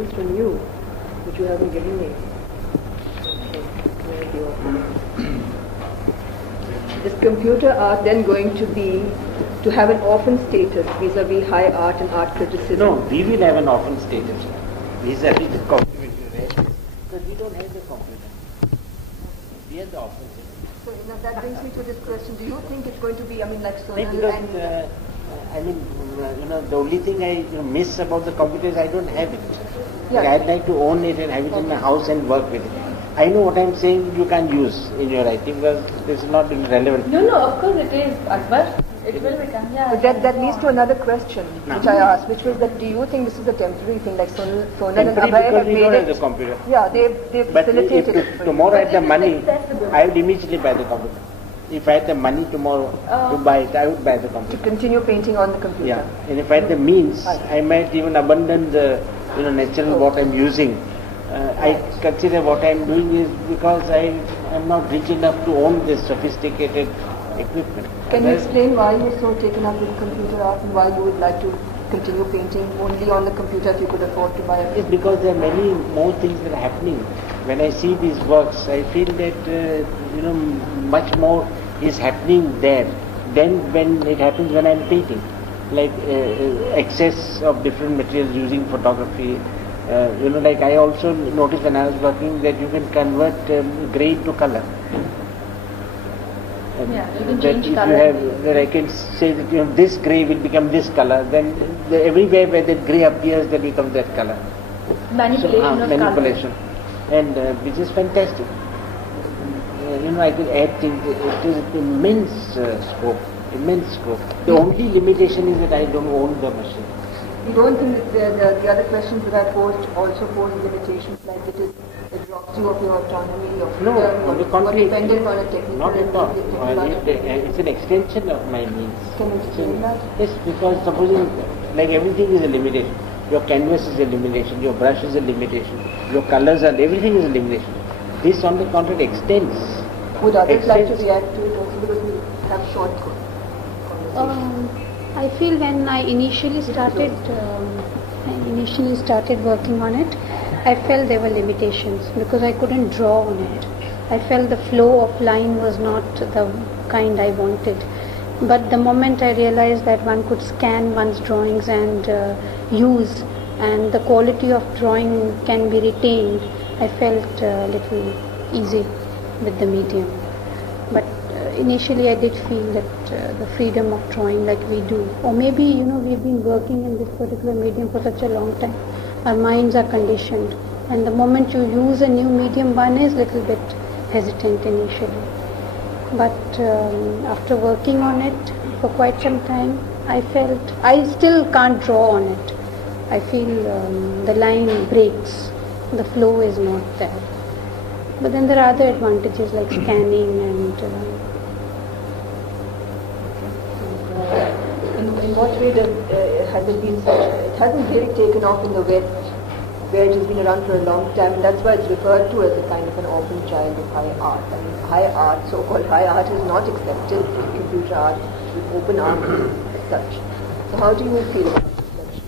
It's from you, which you haven't given me. Is computer art then going to have an orphan status vis-a-vis high art and art criticism? No, we will have an orphan status vis-a-vis the computer, because we don't have the computer. We are the orphan status. So that brings me to this question: do you think it's going to be, like Sona the only thing I miss about the computer is I don't have it. Yeah. I'd like to own it and have it in my house and work with it. I know what I'm saying you can use in your writing because this is not relevant. No, of course it is, Akbar. It will become, yeah. But that leads to another question, which I asked, which was that do you think this is a temporary thing, like Sonal and Abhay have made it? The computer. Yeah, they've facilitated it. If tomorrow I had the money, I would immediately buy the computer. If I had the money tomorrow to buy it, I would buy the computer. To continue painting on the computer. Yeah, and if I had the means, I might even abandon the natural what I'm using. I consider what I'm doing is because I am not rich enough to own this sophisticated equipment. Can you explain why you're so taken up with computer art and why you would like to continue painting only on the computer if you could afford to buy it? It's because there are many more things that are happening. When I see these works, I feel that much more is happening there than when it happens when I'm painting. Like excess of different materials using photography. Like I also noticed when I was working that you can convert grey to color. Yeah, you can that change if color. You have, that I can say that this grey will become this color, then everywhere where that grey appears, there becomes that color. Manipulation of manipulation, and which is fantastic. I could add things. It is immense scope, immense scope. The only limitation is that I don't own the machine. You don't think that the other questions that I posed also pose limitations, like it robs you of your autonomy, of No, on the contrary, dependent on a technical not at all. technological It's an extension of my needs. Can you explain that? Yes, because supposing, like everything is a limitation. Your canvas is a limitation, your brush is a limitation, your colors and everything is a limitation. This on the contrary extends. Would others like to react to it also, because we have short conversations? I feel when I initially started working on it, I felt there were limitations because I couldn't draw on it. I felt the flow of line was not the kind I wanted. But the moment I realized that one could scan one's drawings and use, and the quality of drawing can be retained, I felt a little easy with the medium. But initially I did feel that the freedom of drawing like we do, or maybe we've been working in this particular medium for such a long time, our minds are conditioned, and the moment you use a new medium, one is a little bit hesitant initially. But after working on it for quite some time, I felt I still can't draw on it. I feel the line breaks, the flow is not there. But then there are other advantages like scanning and in what way has it been such? It hasn't really taken off in the West, where it has been around for a long time, and that's why it's referred to as a kind of an orphan child of high art. I mean, high art, so-called high art, is not accepted in computer art with open arms as such. So how do you feel about this?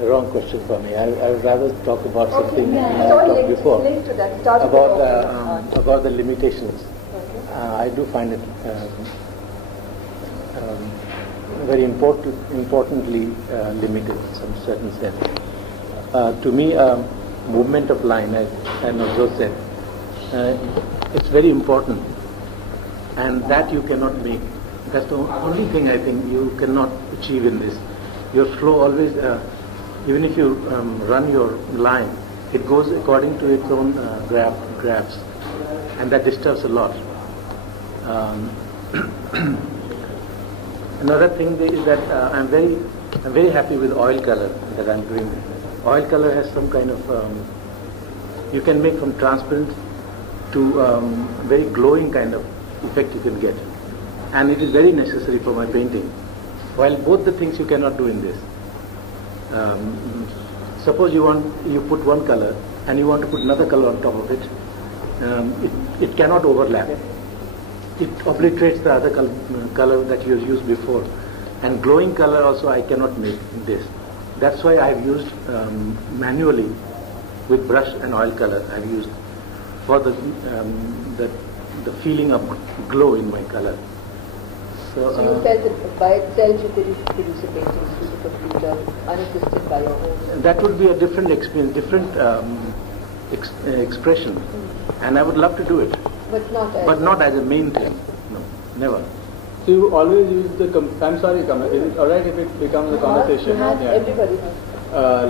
The wrong question for me. I would rather talk about something I So talked before linked to that. Start with open art. about the limitations. Okay. I do find it very importantly limited in some certain sense. To me, movement of line, as Nazir said, it's very important, and that you cannot make. That's the only thing I think you cannot achieve in this. Your flow always, even if you run your line, it goes according to its own graphs, and that disturbs a lot. Another thing is that I'm very happy with oil color that I'm doing. Oil color has some kind of you can make from transparent to very glowing kind of effect you can get, and it is very necessary for my painting. While both the things you cannot do in this. Suppose you put one color and you want to put another color on top of it, it cannot overlap. It obliterates the other color that you used before. And glowing color also I cannot make this. that's why I've used manually with brush and oil color. I've used for the feeling of glow in my color. So you felt that by itself you could produce a painting through the computer, unassisted by your own. That would be a different experience, different expression, and I would love to do it. But not as a main thing. No, never. So you always use the. I'm sorry, is it alright if it becomes a conversation? Everybody has.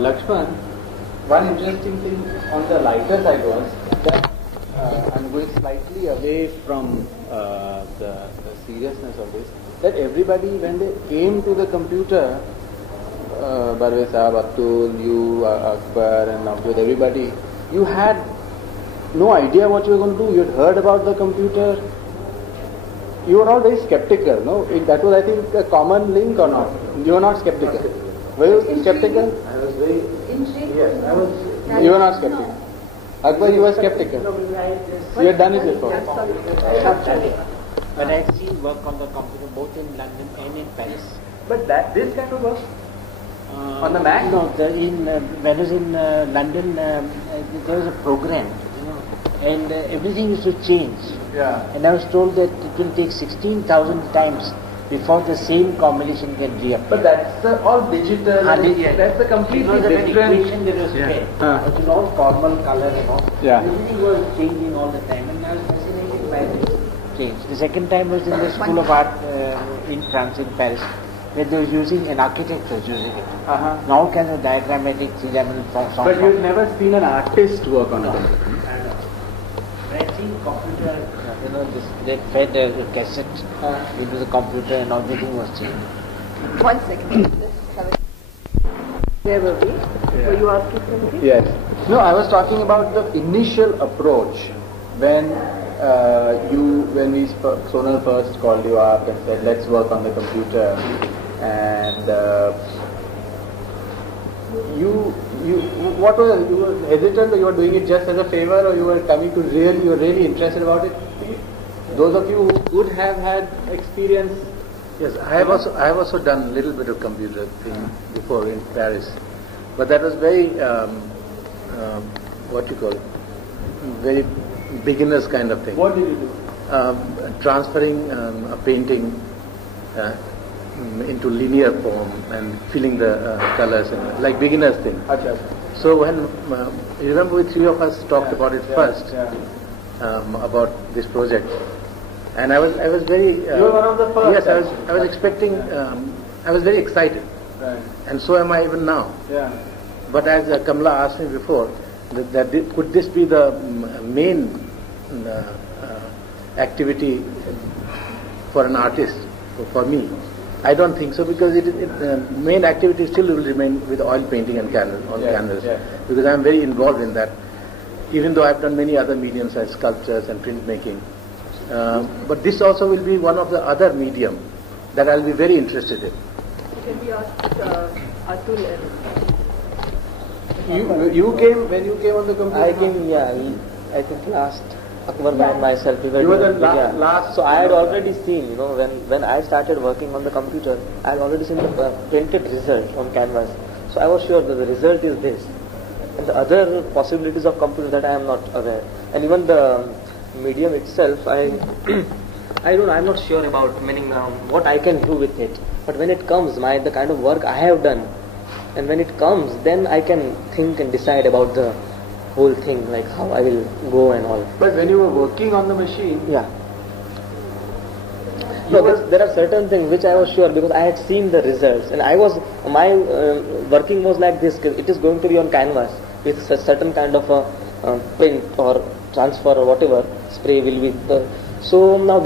Lakshman, one interesting thing on the lighter side was that I'm going slightly away from the seriousness of this. That everybody, when they came to the computer, Barve Sahab, Atul, you, Akbar, and Navjot, everybody, you had no idea what you were going to do. You had heard about the computer. You were all very skeptical, no? That was, I think, a common link or not? You were not skeptical. Were you skeptical? I was very intrigued. Yes, I was. You were not skeptical. Akbar, you were skeptical. You had done it before. I have done it. But I've seen work on the computer both in London and in Paris. But this kind of work? On the Mac? No, when I was in London, there was a program, and everything used to change. Yeah. And I was told that it will take 16,000 times before the same combination can reappear. But that's all digital. That's a completely different equation that was fed. It was all formal color and all. Yeah. Everything was changing all the time, and I was fascinated by this change. The second time was in the School of Art in France, in Paris, where they were using an architect was using it. And all kinds of diagrammatic, three-dimensional songs. But you've never seen an artist work on it. But I've seen computer, they fed a cassette into the computer and everything was changed. 1 second. Where were we? Were you asking something? Yes. No, I was talking about the initial approach when Sonal first called you up and said, let's work on the computer, and you were hesitant, or you were doing it just as a favor, or you were you were really interested about it? Those of you who would have had experience. Yes, I have also done a little bit of computer thing before in Paris, but that was very what you call very beginners kind of thing. What did you do? Transferring a painting into linear form and filling the colors and like beginners thing. Achha. So when you remember, we three of us talked about it first about this project, and I was very. You were one of the first. Yes, I was expecting. I was very excited, Right. and so am I even now. Yeah. But as Kamala asked me before, could this be the main activity for an artist, for me? I don't think so, because main activity still will remain with oil painting and canvas, because I am very involved in that, even though I have done many other mediums as sculptures and printmaking. But this also will be one of the other medium that I will be very interested in. Can we ask Atul When you came on the computer? I came, I think last Akbar by myself. We You were the doing, last. So I had already seen, when I started working on the computer, I had already seen the printed result on canvas. So I was sure that the result is this. And the other possibilities of computer that I am not aware. And even the medium itself, I'm not sure about meaning what I can do with it. But when it comes, the kind of work I have done, and when it comes, then I can think and decide about the whole thing, like how I will go and all. But when you were working on the machine, Yeah. No, there are certain things which I was sure, because I had seen the results, and my working was like this. It is going to be on canvas with a certain kind of a print or transfer or whatever spray will be. So now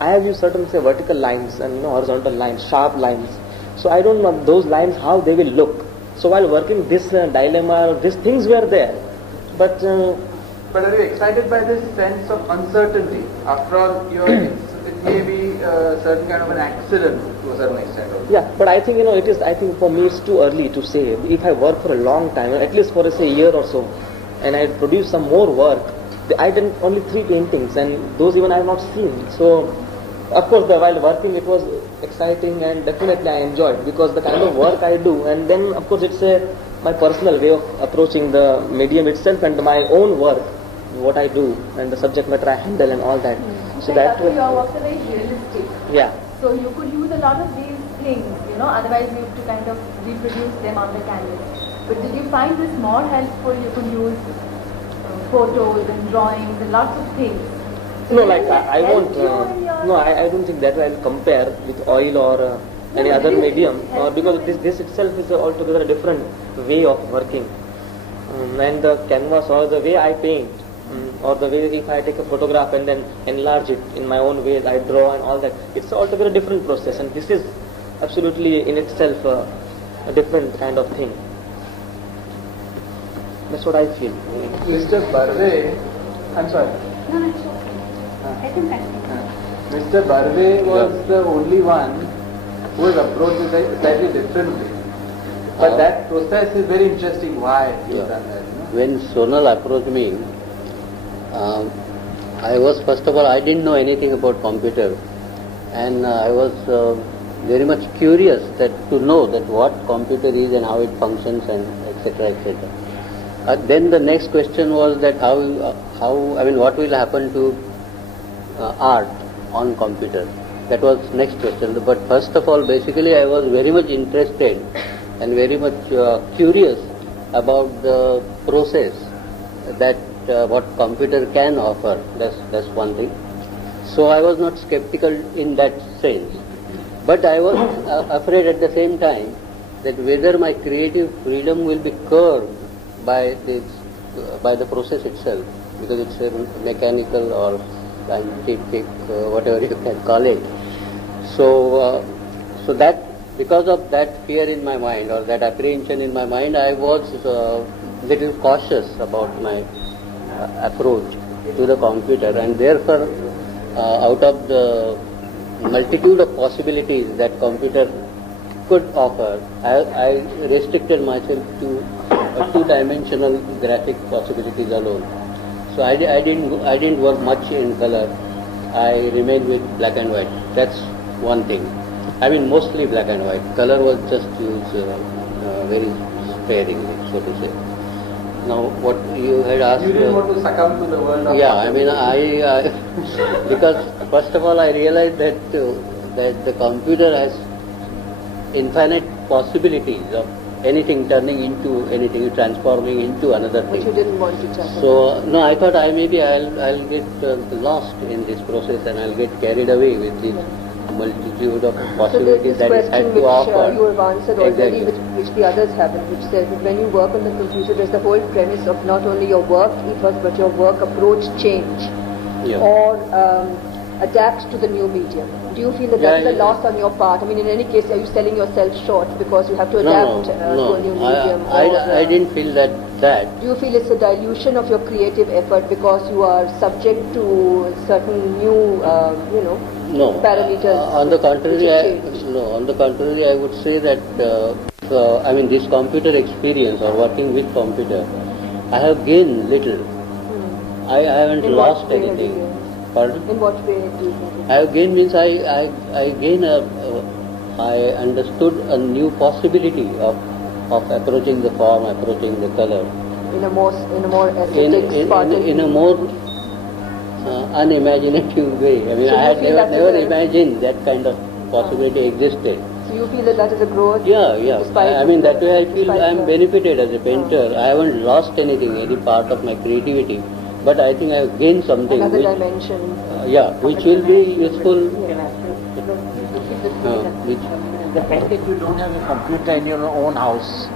I have used certain vertical lines and horizontal lines, sharp lines. So I don't know those lines how they will look. So while working this dilemma, these things were there, but are you excited by this sense of uncertainty? After all, it may be a certain kind of an accident to a certain extent. yeah. But I think I think for me it's too early to say. If I work for a long time, at least for a year or so, and I produce some more work, I did only 3 paintings, and those even I have not seen. So of course, while working it was exciting and definitely I enjoyed because the kind of work I do, and then of course it's my personal way of approaching the medium itself and my own work, what I do and the subject matter I handle and all that. So that your works are very realistic. Yeah. So you could use a lot of these things, otherwise you have to kind of reproduce them on the canvas. But did you find this more helpful? You could use photos and drawings and lots of things. No, like I won't. No, I don't think that I'll compare with oil or any other medium, because this itself is altogether a different way of working. And the canvas or the way I paint, or the way if I take a photograph and then enlarge it in my own ways, I draw and all that, it's altogether a different process. And this is absolutely in itself a different kind of thing. That's what I feel. Mr. Barve, I'm sorry. No, no, sure. I think Mr. Barve was the only one who was approached in a slightly different way. But that process is very interesting. Why he has done that? When Sonal approached me, I was, first of all, I didn't know anything about computer, and I was very much curious to know that what computer is and how it functions and etc. etc. Then the next question was that what will happen to art on computer? That was next question. But first of all, basically I was very much interested and very much curious about the process that what computer can offer. That's one thing. So I was not skeptical in that sense. But I was afraid at the same time that whether my creative freedom will be curbed by the process itself, because it's a mechanical or scientific, whatever you can call it. So that because of that fear in my mind or that apprehension in my mind, I was little cautious about my approach to the computer, and therefore out of the multitude of possibilities that computer could offer, I restricted myself to two-dimensional graphic possibilities alone. So I didn't work much in color. I remained with black and white. That's one thing. I mean, mostly black and white. Color was just used very sparingly, so to say. Now, what you had asked... You didn't want to succumb to the world of... Yeah, I mean, I because first of all I realized that the computer has infinite possibilities of anything turning into anything, transforming into another thing. Which you didn't want to tackle. So, no, I thought I'll get lost in this process and I'll get carried away with this multitude of possibilities that it had to offer. So you have answered already, Exactly. which the others haven't, which says that when you work on the computer, there's the whole premise of not only your work ethos, but your work approach change or adapt to the new medium. Do you feel that that's a loss on your part? I mean, in any case, are you selling yourself short because you have to adapt to a new medium? I didn't feel that. Do you feel it's a dilution of your creative effort because you are subject to certain new, No. parameters? On the contrary, I would say that this computer experience or working with computer, I have gained little. I haven't lost anything. Pardon? In what way do you think? I have gained means I understood a new possibility of approaching the form, approaching the color. In a more aesthetic, Spartan. In a more unimaginative way. I mean, So I had you feel never imagined that kind of possibility existed. So you feel that is a growth? Yeah. I mean, that way I feel I am benefit. benefited as a painter. I haven't lost anything, any part of my creativity. But I think I have gained something. Another which, dimension. which will be useful. The fact that you don't have a computer in your own house,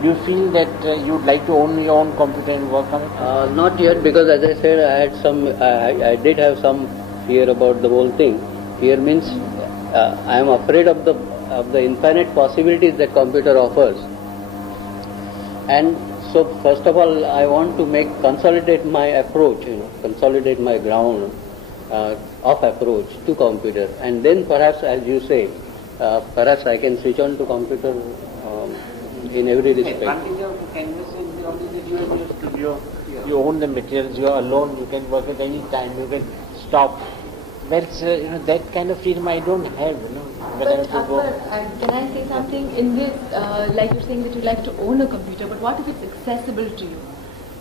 do you feel that you'd like to own your own computer and work on it? Not yet, because as I said, I did have some fear about the whole thing. Fear means I am afraid of the infinite possibilities that computer offers. And so first of all, I want to consolidate my approach, consolidate my ground of approach to computer, and then perhaps, as you say, perhaps I can switch on to computer in every respect. The advantage of canvas is only that you have your studio, you own the materials, you are alone, you can work at any time, you can stop Well, that kind of freedom I don't have, when I But have to go. Akbar, can I say something in this? Like you're saying that you like to own a computer, but what if it's accessible to you?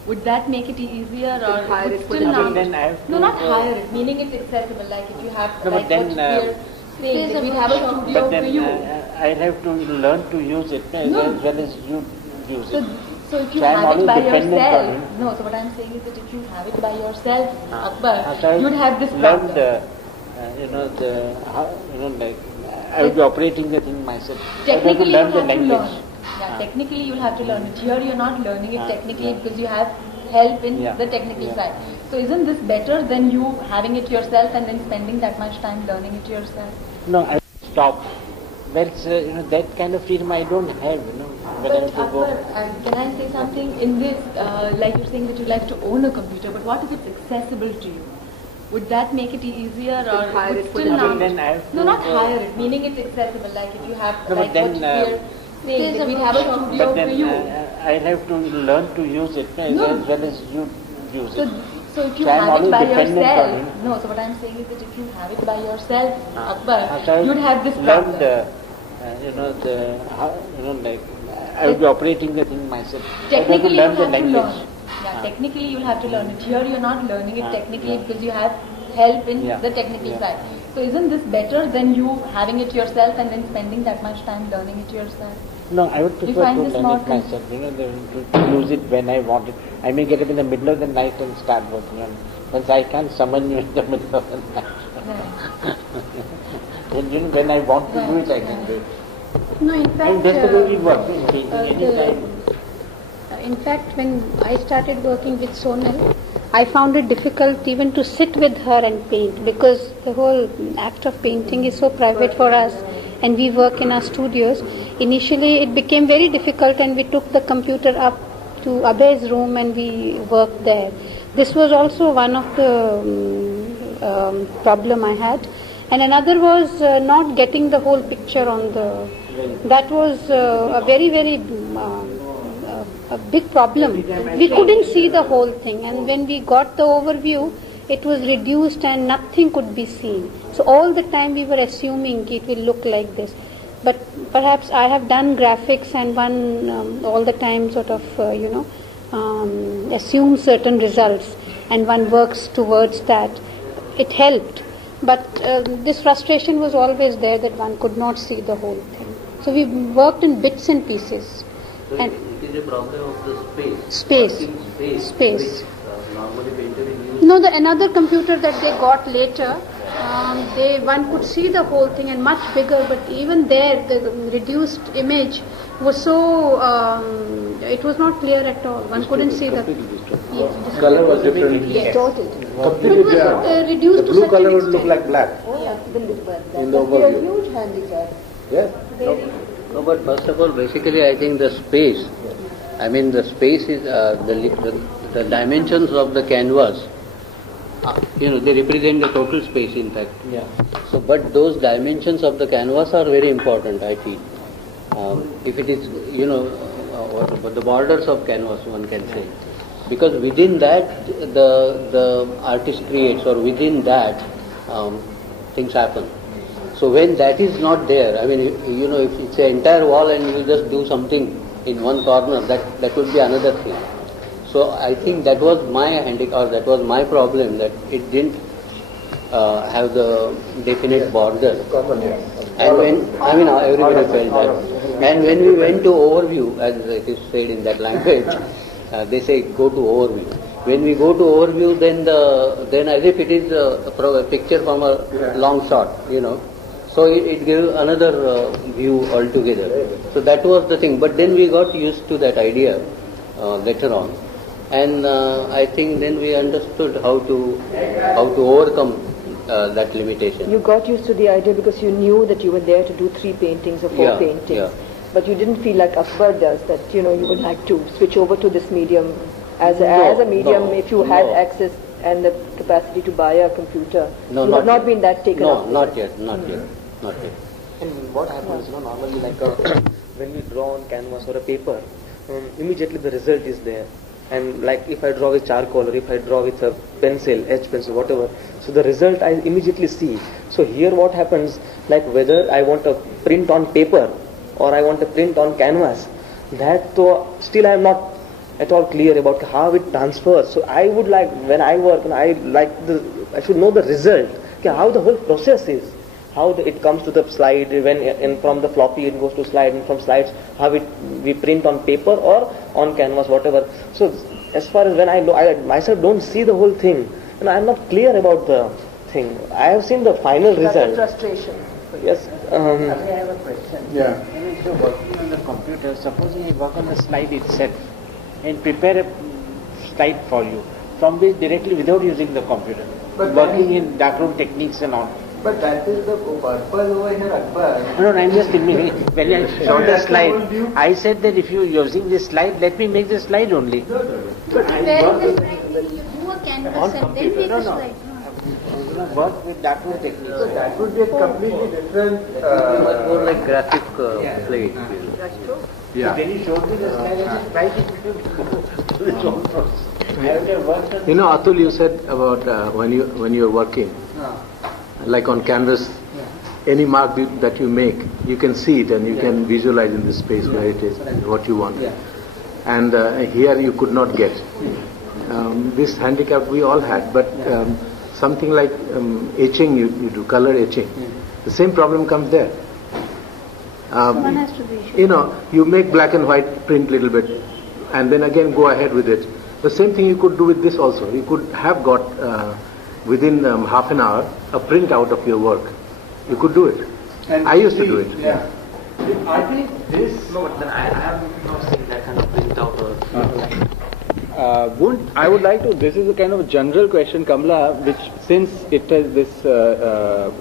Would that make it easier, or hire would it for still the not? then I have No, to, not hire it. Meaning it's accessible. Like if you have, No, but like then, what we're saying, that we have a studio But for then you. I have to learn to use it as No. well as you use So, it. so if you So I'm have it always by dependent on yourself, him. no. So what I'm saying is that if you have it by yourself, Akbar, So you'd have this learned, problem. like I would be operating the thing myself. I have to Technically, learn you'll the have to language. learn. Yeah, technically you'll have to learn it. Here you're not learning it technically because you have help in Yeah. the technical Yeah. side. So isn't this better than you having it yourself and then spending that much time learning it yourself? No, I stop. Well, that kind of freedom I don't have, when I But have to go. Akbar, can I say something in this? Like you're saying that you like to own a computer, but what if it's accessible to you? Would that make it easier, or hire would it for still the not? then I have No, to, not hire it. Meaning it's accessible. Like if you have, No, but like then, what we're saying, that we have a studio But then for you. I have to learn to use it as No. well as you use So, it. so if you So I'm have it always by dependent on yourself, him. no. So what I'm saying is that if you have it by yourself, Akbar, So I you'd have this learned, problem. like I would be operating the thing myself. Technically, I you'll have to have learn to the learn. language. Yeah, technically you'll have to learn it. Here you're not learning it technically yeah. because you have help in Yeah. the technical Yeah. side. So isn't this better than you having it yourself and then spending that much time learning it yourself? No, I would You prefer find to this learn more it myself, to use it when I want it. I may get up in the middle of the night and start working on it. Once I can't summon you in the middle of the night. Right. When I want to do it, I can do it. No, in fact, And that's the way we work in painting, anytime. In fact, when I started working with Sonal, I found it difficult even to sit with her and paint because the whole act of painting is so private for us and we work in our studios. Initially, it became very difficult and we took the computer up to Abhay's room and we worked there. This was also one of the problem I had. And another was not getting the whole picture on the... That was a very, very... a big problem. We couldn't see the whole thing, and when we got the overview, it was reduced and nothing could be seen. So all the time we were assuming it will look like this. But perhaps I have done graphics and one all the time sort of, assumes certain results and one works towards that. It helped. But this frustration was always there that one could not see the whole thing. So we worked in bits and pieces. So And it is a problem of the space. Space. Working Space. Which normally painter will use. no, another computer that they got later, one could see the whole thing and much bigger, but even there the reduced image was so, it was not clear at all. One couldn't see the... Yes, Color was different. Distorted. Completely It was, different. reduced The to blue such color an would look extent. like black. Oh yeah, the look like that. In the That would be a overview. huge handicap. Yes. No, but first of all, basically, I think the space. I mean, the space is the dimensions of the canvas. They represent the total space, in fact. Yeah. So, but those dimensions of the canvas are very important, I feel. If it is, the borders of canvas, one can say, because within that the artist creates, or within that things happen. So when that is not there, I mean, if it's an entire wall and you just do something in one corner, that would be another thing. So I think that was my handicap, or that was my problem, that it didn't have the definite border. And when, everybody felt that. And when we went to overview, as it is said in that language, they say go to overview. When we go to overview, then as if it is a picture from a long shot, So it gives another view altogether. So that was the thing. But then we got used to that idea later on, and I think then we understood how to overcome that limitation. You got used to the idea because you knew that you were there to do 3 paintings or 4 paintings. Yeah. But you didn't feel like Akbar does, that you would like to switch over to this medium as a medium if you had access and the capacity to buy a computer. No, you have not been that taken up. No, not yet. And what happens, normally like when we draw on canvas or a paper, immediately the result is there. and like if I draw with charcoal or if I draw with a pencil, edge pencil, whatever, so the result I immediately see. So here what happens, like whether I want a print on paper or I want a print on canvas, that though still I am not at all clear about how it transfers. So I would like, when I work, and I should know the result, how the whole process is, how it comes to the slide, when from the floppy it goes to slide, and from slides how we print on paper or on canvas, whatever. So as far as when I myself don't see the whole thing, and I am not clear about the thing. I have seen the final That's result. a frustration. Yes. I have a question. Yeah. When you're working on the computer, supposing you work on the slide itself and prepare a slide for you from which directly without using the computer, But working in darkroom techniques and all. But that is the purpose over here, Akbar. No, I'm just admitting. When I showed the slide, I said that if you're using this slide, let me make the slide only. Preparing the slide, you do a canvas and then make a slide. Work with darkroom techniques. So that would be a completely different. Much more like graphic plate. That's true. Yeah. When you showed me the slide, I said, why did you do the wrong process? I have to work on You know, Atul, you said about when you're working, like on canvas, any mark that you make, you can see it and you can visualize in the space where it is, what you want. And here you could not get. This handicap we all had, but something like etching, you do color etching. The same problem comes there. One has to be sure. You know, you make black and white print little bit, and then again go ahead with it. The same thing you could do with this also. You could have got within half an hour a print out of your work. You could do it. And I used to do it. Yeah. I think this. No, but then I have not seen that kind of printout or. I would like to, this is a kind of general question, Kamala, which since it has this,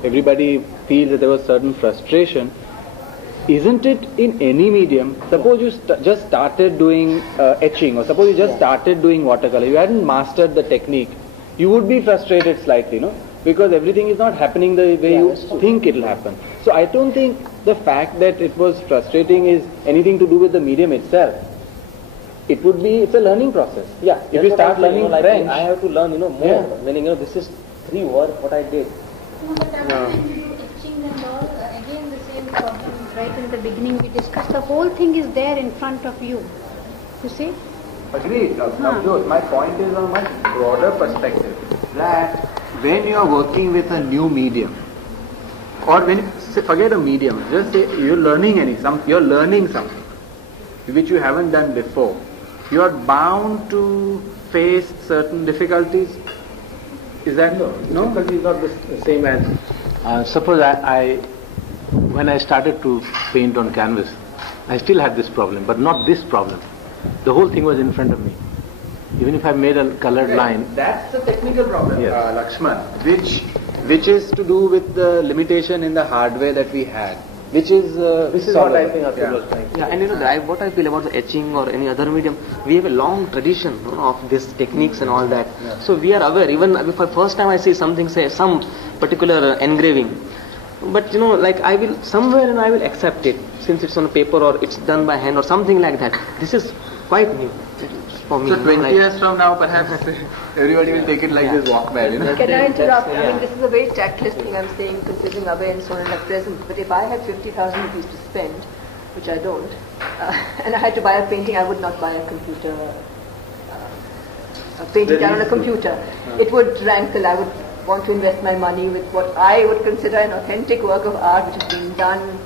everybody feels that there was certain frustration, isn't it in any medium, suppose you just started doing etching, or suppose you just started doing watercolor, you hadn't mastered the technique, you would be frustrated slightly, no? Because everything is not happening the way you think it will happen. So I don't think the fact that it was frustrating is anything to do with the medium itself. It would be, it's a learning process. Yeah, if you start learning French, I have to learn, more. Meaning, this is 3 work what I did. No, but after when you do etching and all, again the same problem. Right in the beginning we discussed, the whole thing is there in front of you. You see? agreed. Navjot, my point is on a much broader perspective. That when you are working with a new medium, or when you forget a medium, just say you're learning you're learning something which you haven't done before. You are bound to face certain difficulties. Is that no? Difficulty is not the same as suppose when I started to paint on canvas, I still had this problem, but not this problem. The whole thing was in front of me. Even if I made a colored line. That's the technical problem, Yes. Lakshman, which is to do with the limitation in the hardware that we had. Which is This is what I think solvable. Atul was trying. Yeah, and what I feel about the etching or any other medium, we have a long tradition of these techniques and all that. So we are aware. Even if the first time I see something, say some particular engraving, but I will somewhere and I will accept it since it's on paper or it's done by hand or something like that. This is quite new for me. So 20 years from now, perhaps everybody will take it like this Walkman, Can I interrupt? That's- I mean, this is a very tactless thing I'm saying, considering away and so on at present. But if I had 50,000 rupees to spend, which I don't, and I had to buy a painting, I would not buy a computer, a painting done on a computer. It would rankle. I would want to invest my money with what I would consider an authentic work of art, which has been done,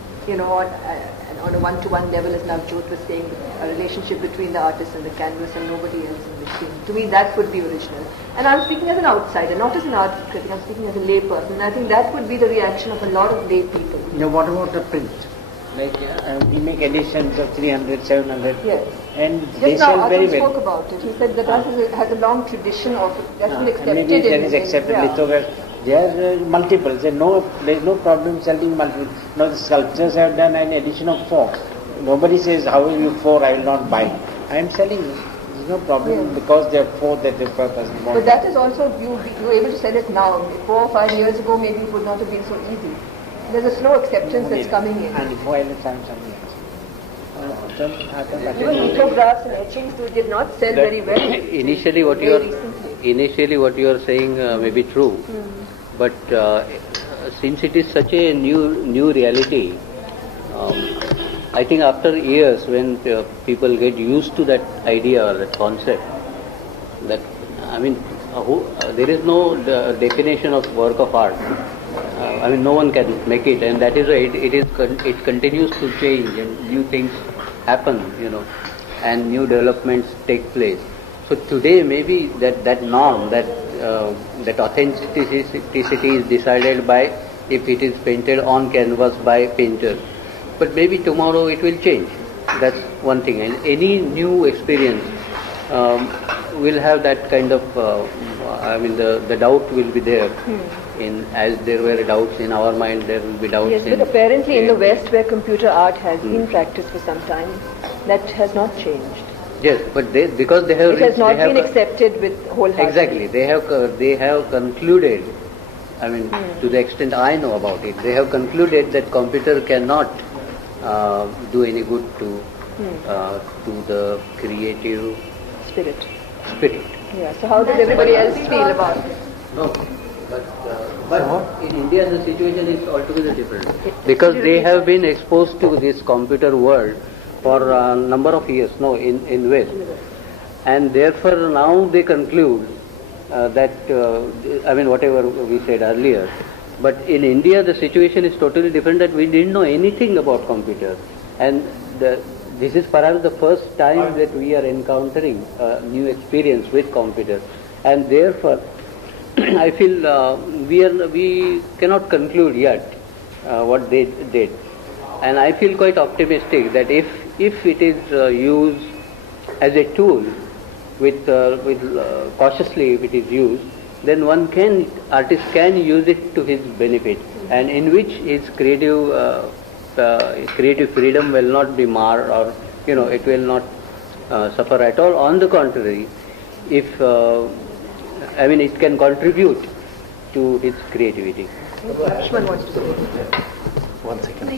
on a one-to-one level, as Navjot was saying, a relationship between the artist and the canvas and nobody else in between. To me, that would be original. And I'm speaking as an outsider, not as an art critic. I'm speaking as a lay person. And I think that would be the reaction of a lot of lay people. Now, what about the print? Like we make editions of 300, 700, Yes. and they Just now, sell very Atul well. spoke about it. He said that art has a long tradition of that's been accepted. And maybe that is accepted. Lithograph. There are multiples. There is no problem selling multiple. Now the sculptures have done an edition of 4. Nobody says, how will you 4? I will not buy. I am selling it. There is no problem because there are 4 that the person wants. But that is also, you were able to sell it now. 4 or 5 years ago, maybe it would not have been so easy. There's a slow acceptance that's coming in. And before I will find something else. Even lithographs and etchings did not sell very well. Initially, what you are saying may be true, but since it is such a new reality, I think after years, when people get used to that idea or that concept, that there is no definition of work of art. No one can make it, and that is why it continues to change, and new things happen, and new developments take place. So today maybe that norm, that authenticity is decided by if it is painted on canvas by painter. But maybe tomorrow it will change. That's one thing. And any new experience will have that kind of, the doubt will be there. As there were doubts in our mind, there will be doubts. Yes, but apparently in the West, where computer art has been practiced for some time, that has not changed. Yes, but because they have... It has not been accepted with wholeheartedly. Exactly. They have concluded, to the extent I know about it, they have concluded that computer cannot do any good to the creative spirit. Yeah. So how does everybody else feel about it? No, but in India the situation is altogether different, because they have been exposed to this computer world for a number of years. In West, and therefore now they conclude that whatever we said earlier. But in India, the situation is totally different, that we didn't know anything about computers. And this is perhaps the first time that we are encountering a new experience with computers. And therefore, I feel we cannot conclude yet what they did. And I feel quite optimistic that if it is used as a tool, with cautiously if it is used, then artist can use it to his benefit, and in which his creative freedom will not be marred, or it will not suffer at all. On the contrary, if it can contribute to his creativity. Ashman wants to say. 1 second.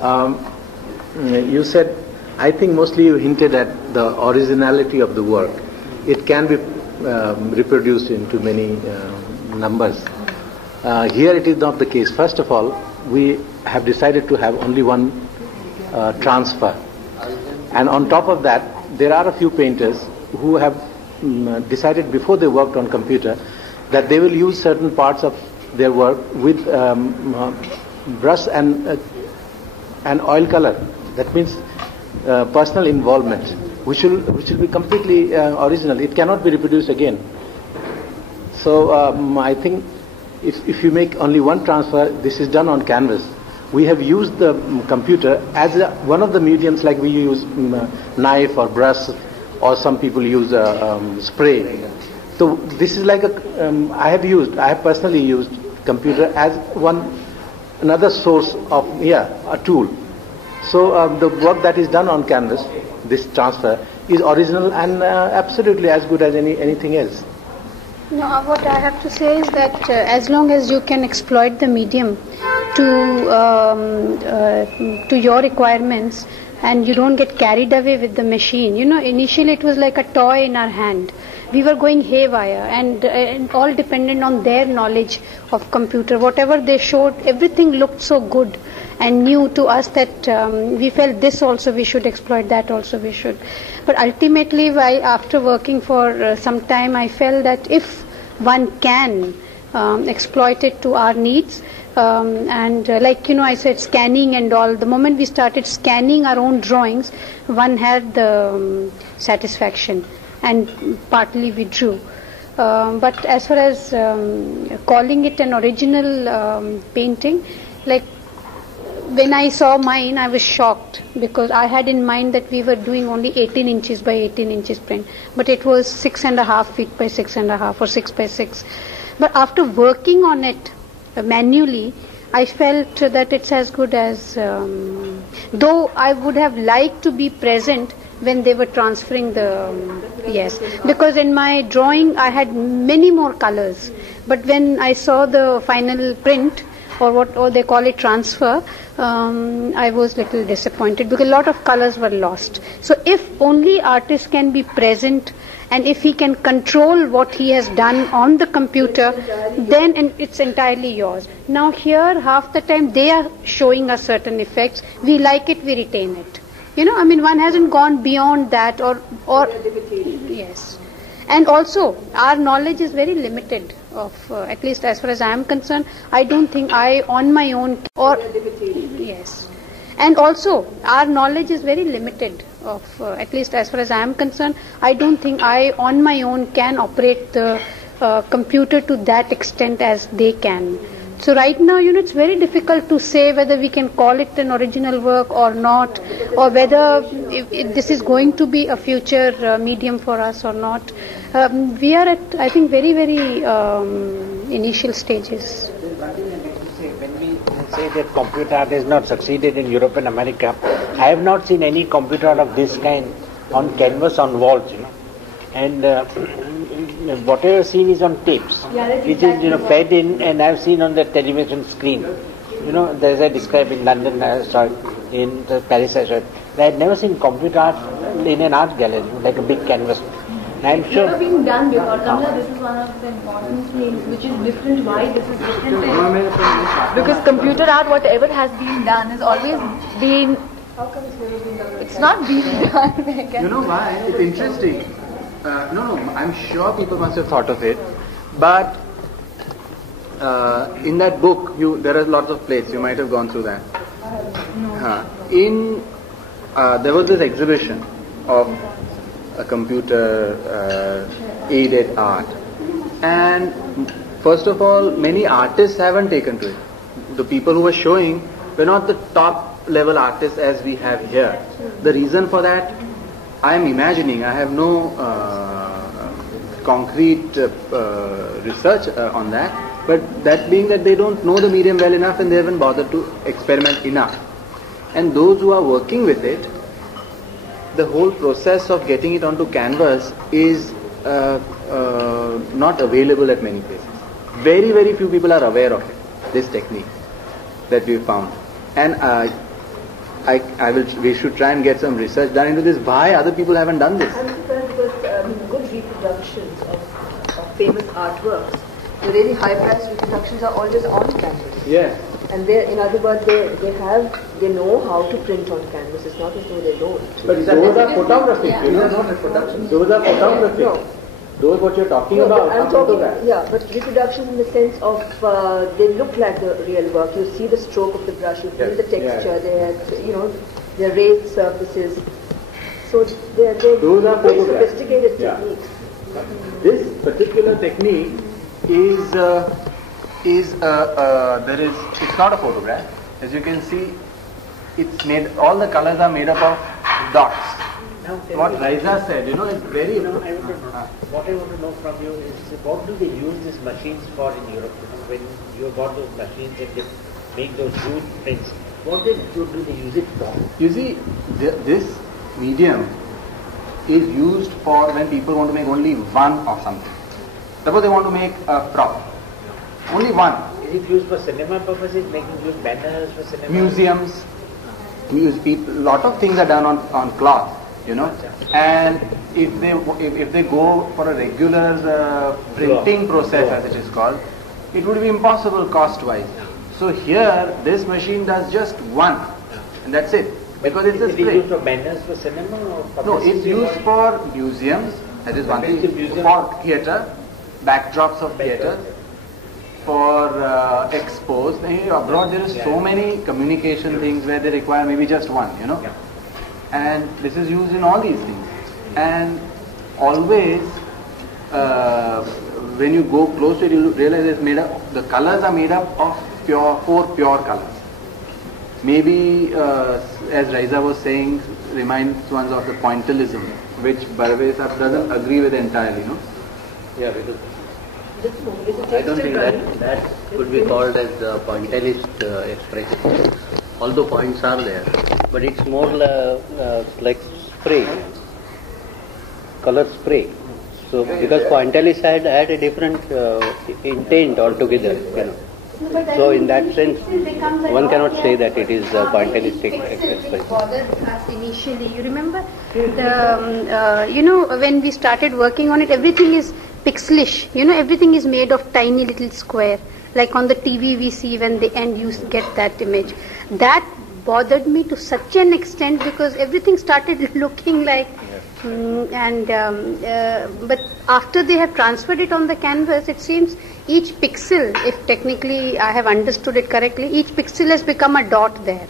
Okay. You said, I think mostly you hinted at the originality of the work. It can be reproduced into many numbers. Here it is not the case. First of all, we have decided to have only one transfer, and on top of that there are a few painters who have decided before they worked on computer that they will use certain parts of their work with brush and oil color. That means personal involvement, which will be completely original. It cannot be reproduced again. So I think if you make only one transfer, this is done on canvas. We have used the computer as one of the mediums, like we use knife or brush, or some people use spray. So this is like I have personally used computer as another source of a tool. So the work that is done on canvas, this transfer, is original and absolutely as good as anything else. No, what I have to say is that as long as you can exploit the medium to your requirements, and you don't get carried away with the machine. Initially it was like a toy in our hand. We were going haywire, and all dependent on their knowledge of computer. Whatever they showed, everything looked so good and new to us that we felt this also we should exploit, that also we should. But ultimately, after working for some time, I felt that if one can exploit it to our needs, and I said, scanning and all, the moment we started scanning our own drawings, one had the satisfaction, and partly we drew. But as far as calling it an original painting, when I saw mine, I was shocked, because I had in mind that we were doing only 18 inches by 18 inches print, but it was 6.5 feet by 6.5 or 6 by 6. But after working on it manually, I felt that it's as good as, though I would have liked to be present when they were transferring because in my drawing I had many more colors, but when I saw the final print or they call it transfer, I was little disappointed because a lot of colors were lost. So if only artist can be present and if he can control what he has done on the computer, then it's entirely yours. Now here, half the time they are showing us certain effects. We like it, we retain it. One hasn't gone beyond that or yes. And also, our knowledge is very limited of, at least as far as I am concerned, I don't think I on my own yes. And also, our knowledge is very limited of, at least as far as I am concerned, I don't think I on my own can operate the computer to that extent as they can. So right now, it's very difficult to say whether we can call it an original work or not, or whether if this is going to be a future medium for us or not. We are at, I think, very, very initial stages. One thing I need to say, when we say that computer art has not succeeded in Europe and America, I have not seen any computer art of this kind on canvas, on walls, And whatever I've seen is on tapes, which is fed in, and I've seen on the television screen. As I described in London, I saw it, in Paris I saw it. I had never seen computer art in an art gallery, like a big canvas. I'm sure. Never been done before. Kamala, this is one of the important things which is different. Why this is different? Because computer art, whatever has been done, has always been. How come it's never been done? It's not been done. You know why? It's interesting. No, I'm sure people must have thought of it, but in that book, there are lots of plates. You might have gone through that. No. There was this exhibition of a computer aided art, and first of all, many artists haven't taken to it. The people who were showing were not the top level artists as we have here. The reason for that, I am imagining, I have no concrete research on that, but that being that they don't know the medium well enough and they haven't bothered to experiment enough. And those who are working with it, the whole process of getting it onto canvas is not available at many places. Very, very few people are aware of it, this technique that we found. And we should try and get some research done into this. Why other people haven't done this? I'm surprised because good reproductions of famous artworks, the really high-priced reproductions are always on canvas. Yes. And in other words, they know how to print on canvas. It's not as though they don't. But those are photography. Yeah. Those are not reproductions. Those are photography. No. Those what you're talking about. I'm talking, yeah, but reproductions in the sense of they look like the real work. You see the stroke of the brush, you feel the texture. They're raised surfaces. So they're very sophisticated techniques. This particular technique is it's not a photograph. As you can see, it's made. All the colors are made up of dots. What Raisa said, it's very. What I want to know from you is what do they use these machines for in Europe? When you got those machines and they make those huge prints, what do they use it for? You see, this medium is used for when people want to make only one of something. Suppose they want to make a prop, only one. Is it used for cinema purposes, making good banners for cinema? Museums, lot of things are done on cloth. And if they go for a regular printing process, as it is called, it would be impossible cost-wise. So here, this machine does just one, and that's it, because it's a spray. Is it used for banners for cinema or? No, it's used for museums. That is one thing. For theatre, backdrops of theatre, for expos. Abroad, there is so many communication things where they require maybe just one. Yeah. And this is used in all these things. And always, when you go close to it, you realize it's made up. The colors are made up of four pure colors. Maybe, as Raisa was saying, reminds one of the pointillism, which Barve doesn't agree with entirely. Yeah, because I don't think that could be called as the pointillist expression. Although points are there, but it's more like spray, color spray. So because pointillist had a different intent altogether, So in that sense, one cannot say that it is a pointillistic expression. Bothered us initially. You remember, when we started working on it, everything is pixelish. Everything is made of tiny little square. Like on the TV we see when the end you get that image. That bothered me to such an extent because everything started looking like. But after they have transferred it on the canvas, it seems each pixel, if technically I have understood it correctly, each pixel has become a dot there.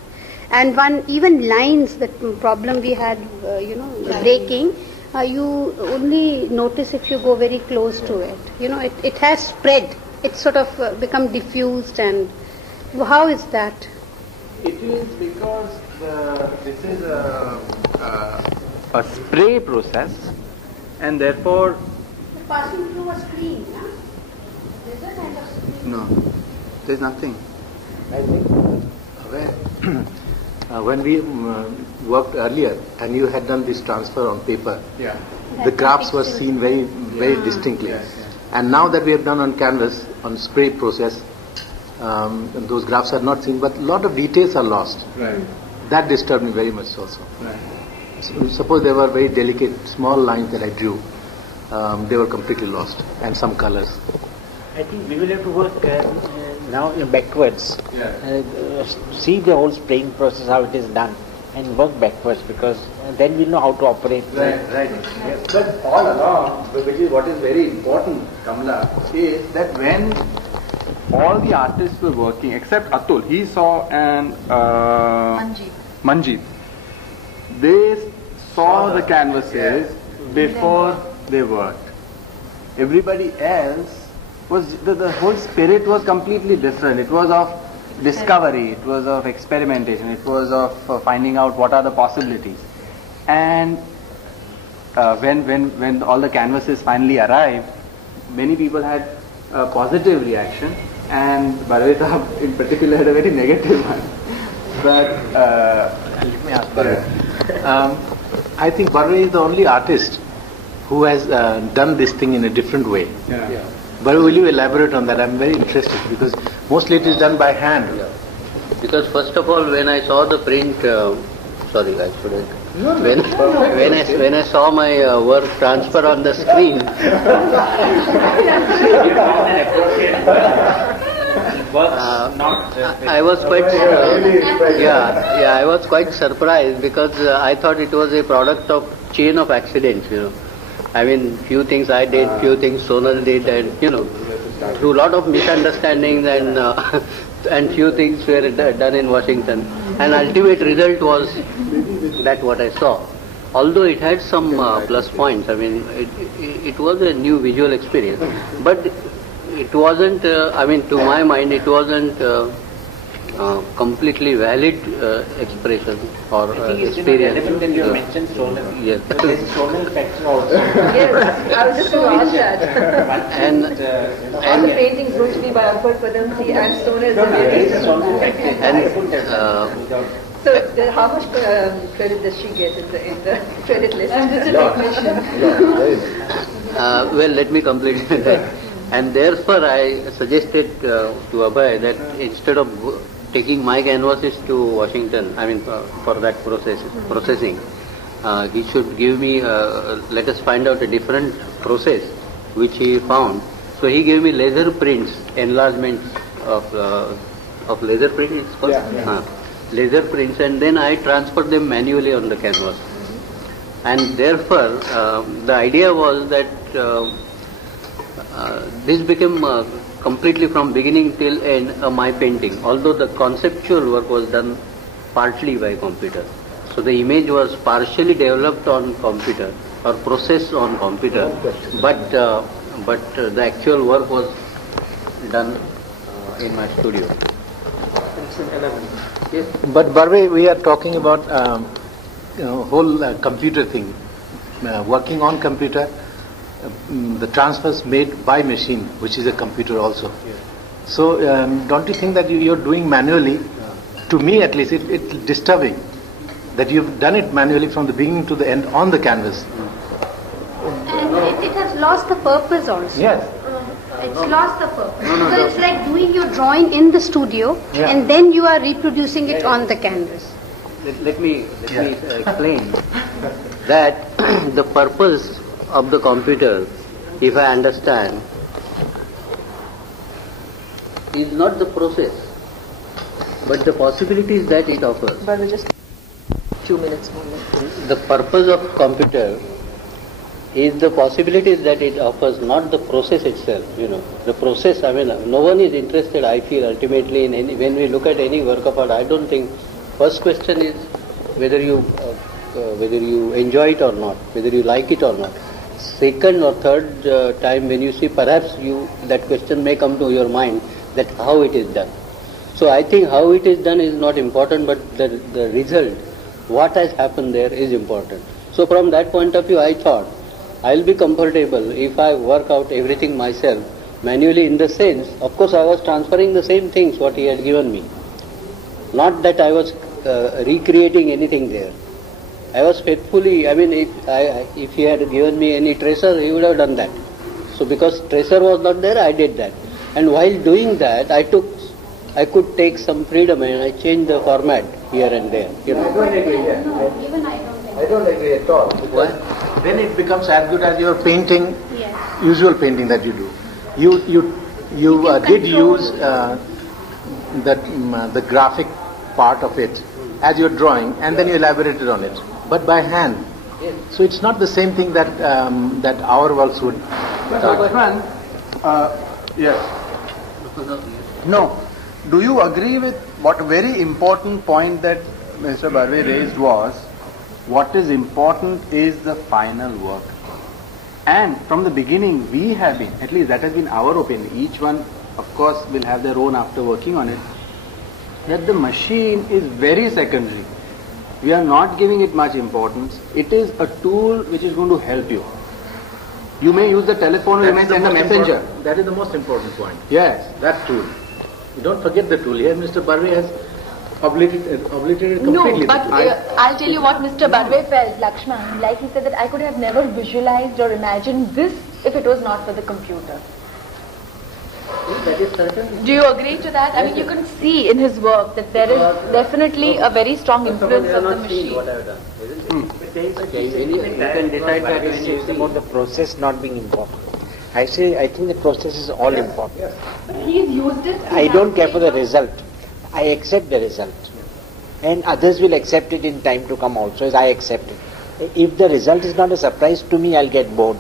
And even lines, the problem we had, breaking, you only notice if you go very close to it. It has spread. It's sort of become diffused. And how is that? It is because this is a spray process, and therefore Passing through a screen, huh? There's a kind of screen. no, there's nothing. I think when we worked earlier and you had done this transfer on paper, Yeah. the graphs were seen very, very distinctly. Yes, yes. And now that we have done on canvas, on spray process, those graphs are not seen, but a lot of details are lost. Right. That disturbed me very much also. Right. Suppose there were very delicate, small lines that I drew, they were completely lost, and some colors. I think we will have to work now backwards. Yeah. See the whole spraying process, how it is done, and work backwards, because then we'll know how to operate. Right. Yes. But all along, which is what is very important, Kamala, is that when all the artists were working, except Atul, he saw and Manjeet. They saw the canvases before they worked. Everybody else was, the whole spirit was completely different. It was of discovery, it was of experimentation, it was of finding out what are the possibilities. And when all the canvases finally arrived, many people had a positive reaction, and Bharavita in particular had a very negative one. But Let me ask Bharat. I think Bharat is the only artist who has done this thing in a different way. yeah. But will you elaborate on that? I'm very interested because mostly it is done by hand. Because first of all, when I saw the print, when I saw my work transfer on the screen, I was quite I was quite surprised because I thought it was a product of chain of accidents. I mean, few things I did, few things Sonal did, and through a lot of misunderstandings and few things were done in Washington. And ultimate result was that what I saw. Although it had some plus points, I mean, it was a new visual experience, but it wasn't. To my mind, it wasn't completely valid expression or experience. When you mentioned Sonal, yes. there is a Sonal factor also. Yes, I was just going to ask that. And All the paintings going to be by Akbar Padamsi and Sonal. There is a Sonal factor. So, how much credit does she get in the credit list? I'm just a technician. Well, let me complete that. And therefore, I suggested to Abhay that instead of taking my canvases to Washington, for that processing, he should give me, let us find out a different process, which he found. So he gave me laser prints, enlargements of laser print, it's called? Laser prints, and then I transferred them manually on the canvas. And therefore, the idea was that this became completely from beginning till end my painting, although the conceptual work was done partly by computer. So the image was partially developed on computer or processed on computer, but the actual work was done in my studio. Yes. But Barve, we are talking about whole computer thing, working on computer, the transfers made by machine, which is a computer also. Yes. So don't you think that you're doing manually? To me at least, it's disturbing that you've done it manually from the beginning to the end on the canvas. And it has lost the purpose also. Yes. It's lost the purpose. So it's like doing your drawing in the studio and then you are reproducing it on the canvas. Let me explain that the purpose of the computer, if I understand, is not the process, but the possibilities that it offers. But we're just 2 minutes more. The purpose of computer is the possibilities that it offers, not the process itself. The process. I mean, no one is interested, I feel, ultimately in any. When we look at any work of art, I don't think. First question is whether you enjoy it or not, whether you like it or not. Second or third time when you see, perhaps that question may come to your mind, that how it is done. So I think how it is done is not important, but the result, what has happened there, is important. So from that point of view, I thought I'll be comfortable if I work out everything myself manually, in the sense, of course I was transferring the same things what he had given me. Not that I was recreating anything there. I was faithfully, I mean, if he had given me any tracer, he would have done that. So because tracer was not there, I did that. And while doing that, I could take some freedom and I changed the format here and there. I don't agree. Even I don't think. I don't agree at all. Because then it becomes as good as your painting, usual painting that you do. You did use the graphic part of it as your drawing, and then you elaborated on it, but by hand. So it's not the same thing that that our works would. Yes. No. Do you agree with what a very important point that Mr. Barve raised was, what is important is the final work. And from the beginning we have been, at least that has been our opinion, each one of course will have their own after working on it, that the machine is very secondary. We are not giving it much importance. It is a tool which is going to help you. You may use the telephone or you may send a messenger. That is the most important point. Yes. That tool. You don't forget the tool. Here Mr. Barve has obliterated completely. No, but I'll tell you what Mr. Barve felt, Lakshman. Like he said that I could have never visualized or imagined this if it was not for the computer. That is certain. Do you agree to that? I mean, you can see in his work that there is definitely a very strong influence of the machine. What I have done, isn't it? You can decide that when you see about the process not being important. I think the process is all important. But he's used it. I don't care for the result. I accept the result. And others will accept it in time to come also, as I accept it. If the result is not a surprise to me, I'll get bored.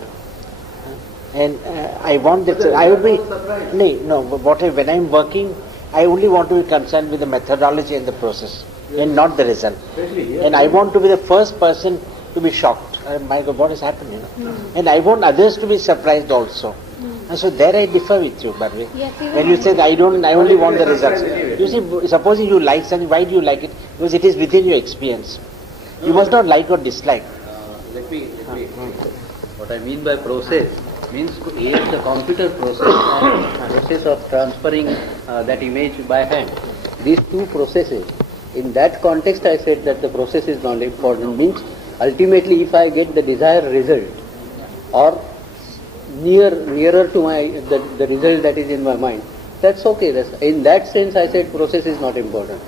And I want that. I would be when I'm working, I only want to be concerned with the methodology and the process, and not the result. And I want to be the first person to be shocked. My God, what has happened? And I want others to be surprised also. And so there I differ with you, Barve. When you say I only want the results. You see, supposing you like something, why do you like it? Because it is within your experience. You must not like or dislike. Let me what I mean by process means here the computer process and process of transferring that image by hand. These two processes. In that context, I said that the process is not important. Means ultimately, if I get the desired result, or nearer to the result that is in my mind, that's okay. In that sense, I said process is not important.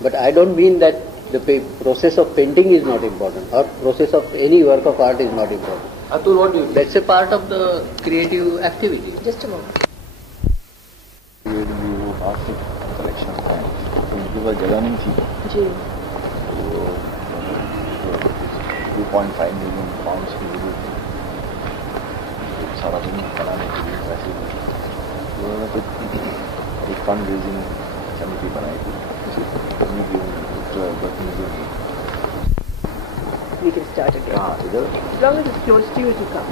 But I don't mean that the process of painting is not important, or process of any work of art is not important. Atul, what do you? That's a part of the creative activity. Just a moment. Collection था तो उनके पास जगह नहीं थी जी 2.5 million pounds की जरूरत थी सारा दिन बनाने के लिए पैसे तो उन्होंने कुछ एक फंड रेजिंग समिति बनाई थी We can start again. As long as it's close to you to come.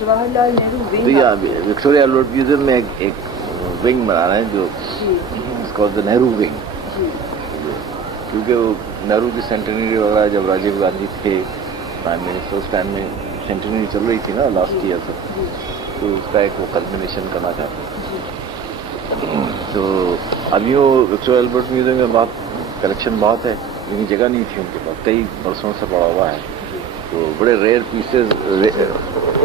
Jawaharlal Nehru wing. तो यहाँ विक्टोरिया रोड म्यूजियम में एक विंग बना रहे हैं जो इसका द नेहरू विंग क्योंकि वो नेहरू की सेंटेनरी वगैरह जब राजीव गांधी थे प्राइम मिनिस्टर उस टाइम में सेंटेनरी चल रही थी ना लास्ट ईयर तक तो उसका एक वो कल्मिनेशन करना चाहते तो अभी वो विक्टोरिया अल्बर्ट म्यूजियम में कलेक्शन बहुत है लेकिन जगह नहीं थी उनके पास कई वर्षों से पड़ा हुआ है तो बड़े रेयर पीसेस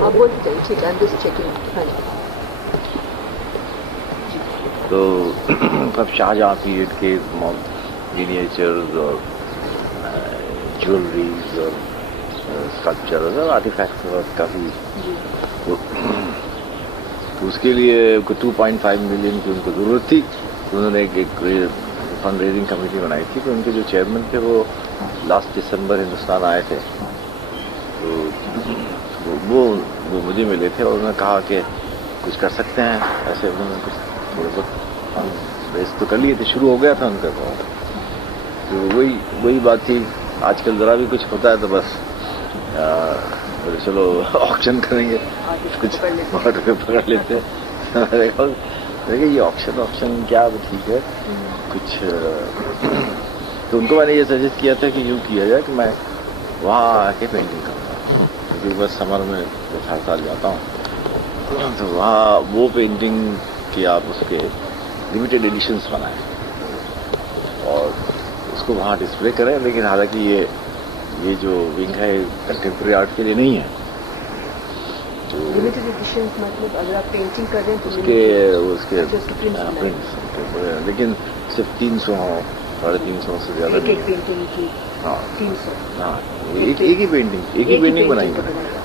आप बोलते चलिए, ठीक है, I'm just checking. हाँ जी. तो सब शाहजहाँ पीरियड के मिनिएचर्स और ज्वेलरीज और स्कल्पचर और आर्टिफैक्ट्स और काफ़ी, तो उसके लिए 2.5 मिलियन की उनको ज़रूरत थी. तो उन्होंने एक फंड रेजिंग कमेटी बनाई थी. तो उनके जो चेयरमैन थे वो लास्ट दिसंबर हिंदुस्तान आए थे. तो वो मुझे मिले थे और उन्होंने कहा कि कुछ कर सकते हैं ऐसे. उन्होंने कुछ थोड़े बहुत रेस तो कर लिए थे, शुरू हो गया था उनका. तो वही बात थी. आजकल ज़रा भी कुछ होता है तो बस बोले चलो ऑक्शन करेंगे, कुछ पकड़ लेते हैं. देखिए ये ऑक्शन क्या, ठीक है कुछ. तो उनको मैंने ये सजेस्ट किया था कि यूँ किया जाए कि मैं वहाँ आके पेंटिंग करूँगा, क्योंकि बस समर में हर साल जाता हूँ. तो वहाँ वो पेंटिंग की आप उसके लिमिटेड एडिशंस बनाएं और उसको वहाँ डिस्प्ले करें. लेकिन हालांकि ये जो विंग है कंटेम्प्रेरी आर्ट के लिए नहीं है. तो लिमिटेड एडिशंस मतलब अगर आप पेंटिंग कर रहे हैं तो उसके प्रिंट्स, लेकिन सिर्फ 300 हो, 350 से ज़्यादा एक पेंटिंग की. हाँ 300. हाँ एक ही पेंटिंग बनाई.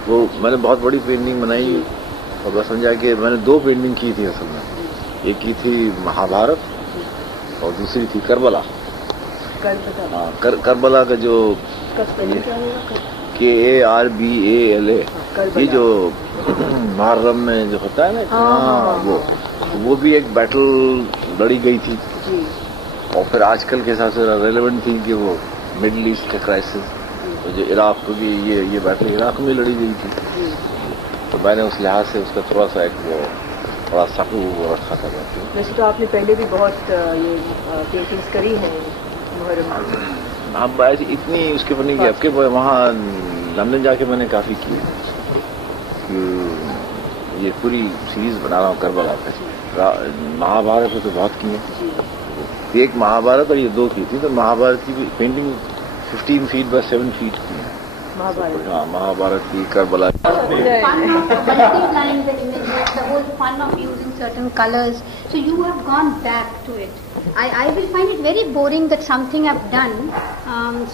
वो मैंने बहुत बड़ी पेंटिंग बनाई और बस समझा कि मैंने 2 पेंटिंग की थी असल में. एक की थी महाभारत और दूसरी थी करबला. करबला का जो KARBALA, ये जो मुहर्रम में जो होता है ना, वो भी एक बैटल लड़ी गई थी. और फिर आजकल के हिसाब से रेलेवेंट थी कि वो मिडिल ईस्ट का क्राइसिस, तो जो इराक को भी ये बैटल इराक में लड़ी गई थी. तो मैंने उस लिहाज से उसका थोड़ा सा एक वो थोड़ा साकू रखा था. वैसे तो आपने पहले भी बहुत ये पेंटिंग्स करी हैं मुहर्रम. अब इतनी उसके ऊपर नहीं की. आपके वहाँ लंदन जाके मैंने काफ़ी की. ये पूरी सीरीज बना रहा हूँ करबला पे. महाभारत में तो बहुत की है. एक महाभारत और ये 2 की थी. तो महाभारत की पेंटिंग 15 फीट बाय 7 फीट की है. हाँ महाभारत की Karbala. Fun of multiplying the images, the whole fun of using certain colors. So you have gone back to it. I will find it very boring that something I've done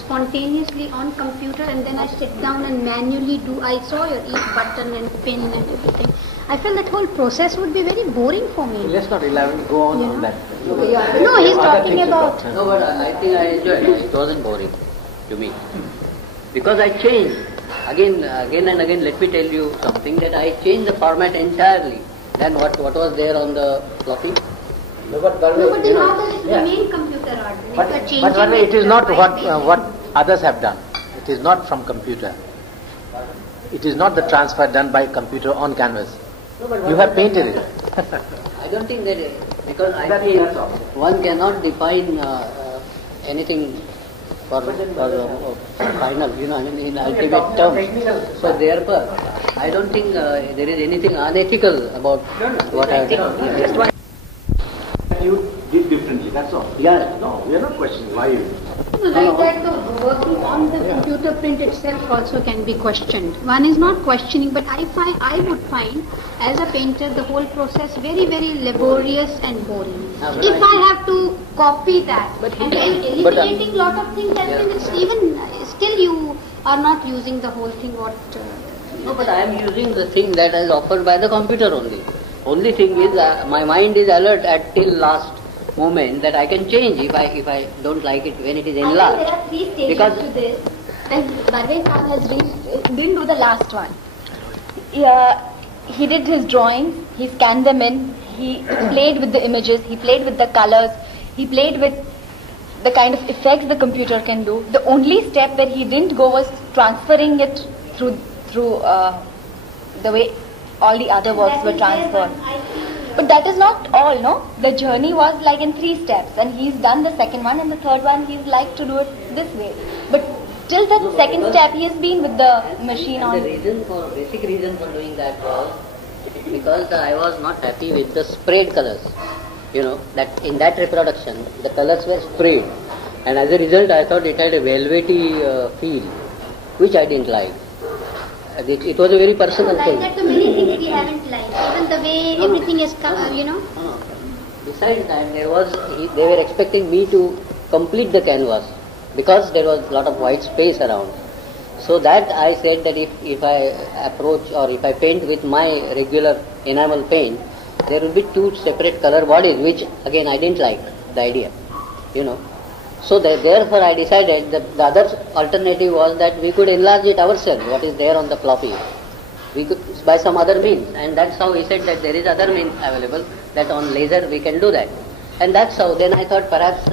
spontaneously on computer and then I sit down and manually do. I saw your each button and pin and everything. I felt that whole process would be very boring for me. Let's not elaborate, go on that. No, he's talking about. No, but I think I enjoyed it. It wasn't boring to me. Because I changed. Again and again, let me tell you something, that I changed the format entirely than what was there on the floppy. No, but then how does it remain computer art? But it is not what others have done. It is not from computer. It is not the transfer done by computer on canvas. You have painted it. I don't think that, because I think one cannot define anything for final, in ultimate terms. So therefore, I don't think there is anything unethical about what I have done. You did differently, that's all. Yeah. No, we are not questioning why you did. Like that, the working on the computer print itself also can be questioned. One is not questioning, but I would find, as a painter, the whole process very, very laborious and boring. If I have to copy that, and eliminating a lot of things, I think it's even, still you are not using the whole thing what... No, but I am using the thing that is offered by the computer only. Only thing is, my mind is alert at till last moment that I can change if I don't like it when it is enlarged. There are 3 stages to this. And Barve Khan has didn't do the last one. Yeah, he did his drawings, he scanned them in, he played with the images, he played with the colors, he played with the kind of effects the computer can do. The only step where he didn't go was transferring it through the way all the other works were transferred. But that is not all, no? The journey was like in 3 steps, and he's done the second one, and the third one he's like to do it this way. But till that second step, he has been with the machine on. The basic reason for doing that was because I was not happy with the sprayed colors. That in that reproduction, the colors were sprayed, and as a result, I thought it had a velvety feel, which I didn't like. it was a very personal thing. Like that, so many things we haven't liked. Even the way everything is, Besides that, they were expecting me to complete the canvas because there was a lot of white space around. So that I said that if I approach or if I paint with my regular enamel paint, there will be two separate color bodies, which again I didn't like the idea, So therefore I decided the other alternative was that we could enlarge it ourselves, what is there on the floppy. We could by some other means, and that's how he said that there is other means available, that on laser we can do that. And that's how, then I thought perhaps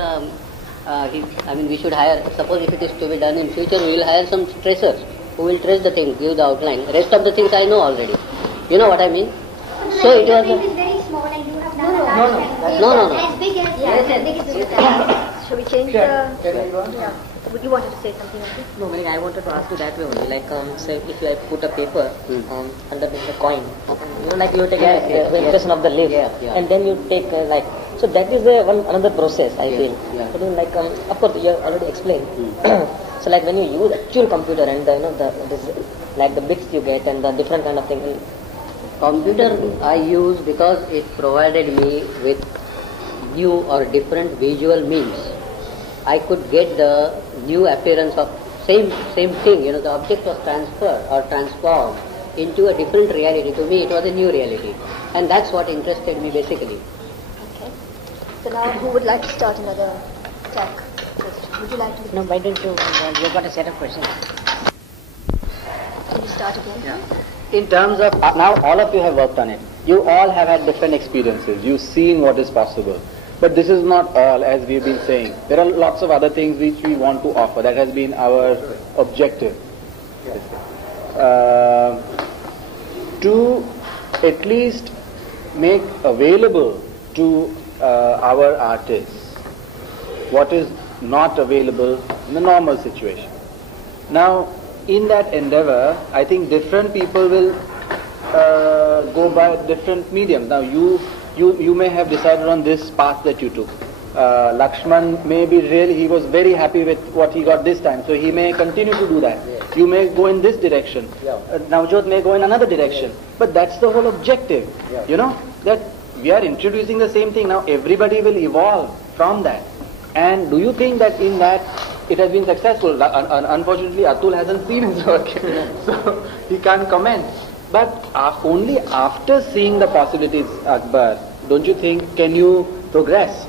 we should hire, suppose if it is to be done in future, we will hire some tracers who will trace the thing, give the outline. Rest of the things I know already. You know what I mean? So it was is very small and you have done as big as Shall we change Would you wanted to say something like this? No, I wanted to ask you that way only. Like, say, if I put a paper under the coin, like you take the impression of the leaf, and then you take so that is another process, I think. But of course, you have already explained. So, like when you use actual computer and the bits you get and the different kind of thing. Computer I use because it provided me with new or different visual means. I could get the new appearance of same thing, the object was transferred or transformed into a different reality. To me it was a new reality, and that's what interested me basically. Okay. So now who would like to start another talk? Would you like to? No, why don't you've got a set of questions. Can you start again? Yeah. In terms of, now all of you have worked on it. You all have had different experiences. You've seen what is possible. But this is not all, as we've been saying. There are lots of other things which we want to offer. That has been our objective. To at least make available to our artists what is not available in the normal situation. Now, in that endeavor, I think different people will go by different mediums. Now, you may have decided on this path that you took. Lakshman may be he was very happy with what he got this time, so he may continue to do that. Yes. You may go in this direction. Yeah. Navjot may go in another direction. Yes. But that's the whole objective. Yeah. That we are introducing the same thing. Now everybody will evolve from that. And do you think that in that it has been successful? Unfortunately, Atul hasn't seen his work, so he can't comment. But only after seeing the possibilities, Akbar, don't you think, can you progress?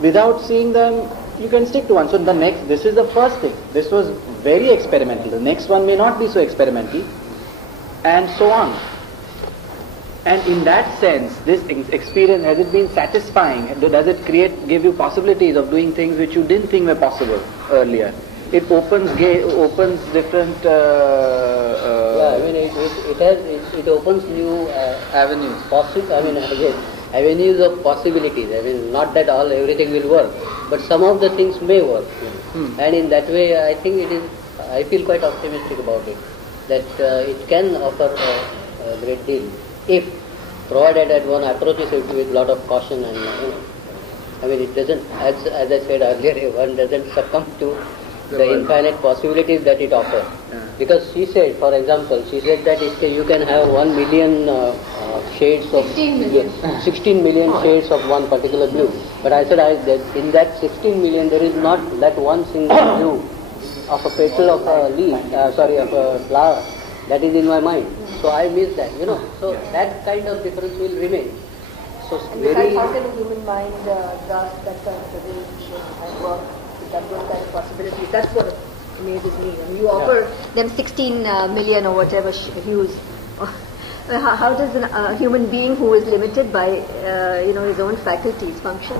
Without seeing them, you can stick to one. So this is the first thing. This was very experimental. The next one may not be so experimental, and so on. And in that sense, this experience, has it been satisfying? Does it give you possibilities of doing things which you didn't think were possible earlier? It opens different. It opens new avenues. Avenues of possibilities. Not that everything will work, but some of the things may work. And in that way, I think I feel quite optimistic about it. That it can offer a great deal, if provided that one approaches it with a lot of caution and it doesn't, as I said earlier, one doesn't succumb to the infinite possibilities that it offers. Because she said, for example, that you can have 1 million shades of 16 million shades of one particular blue. But I said that in that 16 million there is not that one single blue of a petal of a leaf, of a flower. That is in my mind. So I miss that, So that kind of difference will remain. So how can the human mind grasp that kind of range and work with those kind of possibilities? That's what amazes me. You offer them 16 million or whatever hues. How does a human being who is limited by his own faculties function?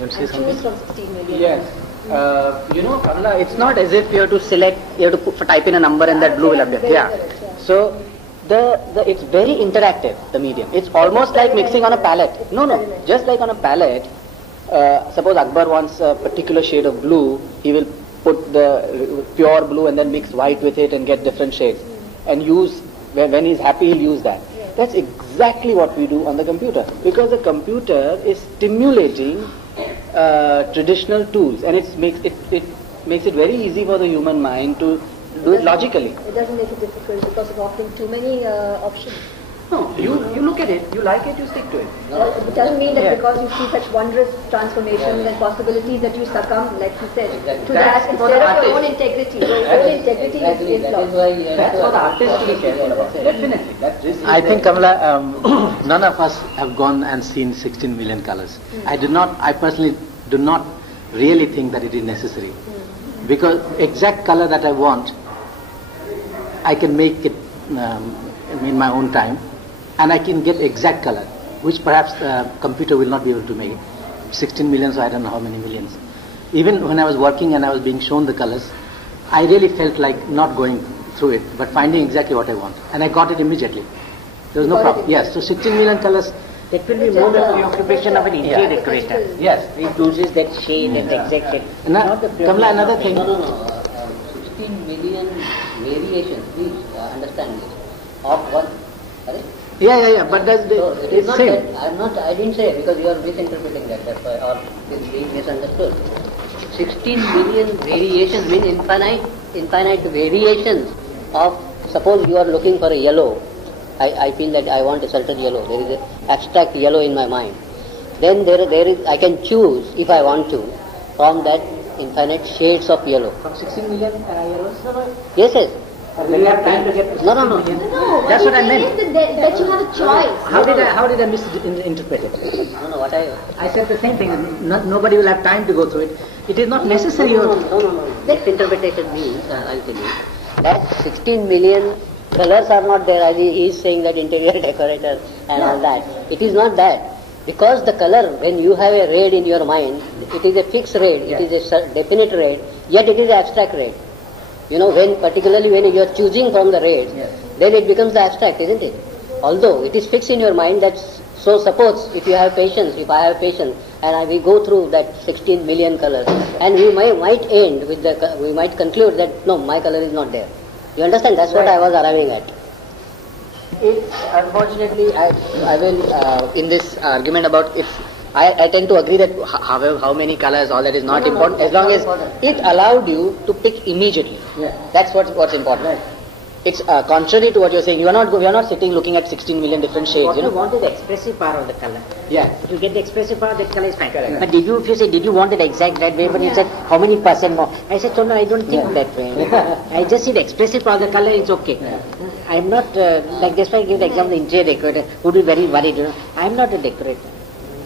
You choose from 16 million. Yes. Kamala, it's not as if you have to select, you have to type in a number and that blue will appear. So it's very interactive, the medium. It's almost like mixing on a palette. No, just like on a palette. Suppose Akbar wants a particular shade of blue, he will put the pure blue and then mix white with it and get different shades. And use, when he's happy, he'll use that. That's exactly what we do on the computer. Because the computer is stimulating traditional tools, and it makes it very easy for the human mind to do it logically. It doesn't make it difficult because of offering too many options. No, you look at it, you like it, you stick to it. It doesn't mean that because you see such wondrous transformations and possibilities that you succumb, like you said, to that instead of your own integrity. Your own integrity is lost. That's for the artist to be careful about. Definitely. I think, Kamala, none of us have gone and seen 16 million colors. I personally do not really think that it is necessary. Because exact color that I want, I can make it in my own time. And I can get exact color, which perhaps computer will not be able to make. 16 million, so I don't know how many millions. Even when I was working and I was being shown the colors, I really felt like not going through it, but finding exactly what I want. And I got it immediately. There was no problem. Yes, so 16 million colors. That will be more the preoccupation of an interior decorator. Yes. He chooses that shade and exact shade. Kamala, another thing. No. 16 million variations, please understand this. Of one. Correct? Yeah, but that's so it is not same. That, I didn't say because you are misinterpreting that, that's why, or it's being misunderstood. 16 million variations mean infinite variations of, suppose you are looking for a yellow. I feel that I want a certain yellow. There is an abstract yellow in my mind. Then there is, I can choose if I want to from that infinite shades of yellow. From 16 million yellows? Yes. Will you have time to get No. That's what I meant. That you have a choice. How did I misinterpret it? No, what I said the same thing. Nobody will have time to go through it. It is not necessary. No. Misinterpretation means, I'll tell you, that 16 million colors are not there. He is saying that interior decorator and all that. It is not that. Because the color, when you have a red in your mind, it is a fixed red, it is a definite red, yet it is abstract red. You know, particularly when you are choosing from the reds, then it becomes the abstract, isn't it? Although it is fixed in your mind, so suppose if you have patience, if I have patience, and we go through that 16 million colors, and we might end with we might conclude that no, my color is not there. You understand? That's what I was arriving at. It's unfortunately, I will in this argument about it. I tend to agree that how many colors, all that is not important, as long as it allowed you to pick immediately. That's what's important. It's contrary to what you're saying. We are not sitting looking at 16 million different shades. What you want is the expressive power of the color. Yeah. If you get the expressive power, that color is fine. Correct. But if you say, did you want it exact that way? But you said, how many percent more? I said, no, I don't think that way. I just see the expressive power of the color, it's okay. I'm not, like that's why I give the example of the interior decorator, who would be very worried. I'm not a decorator.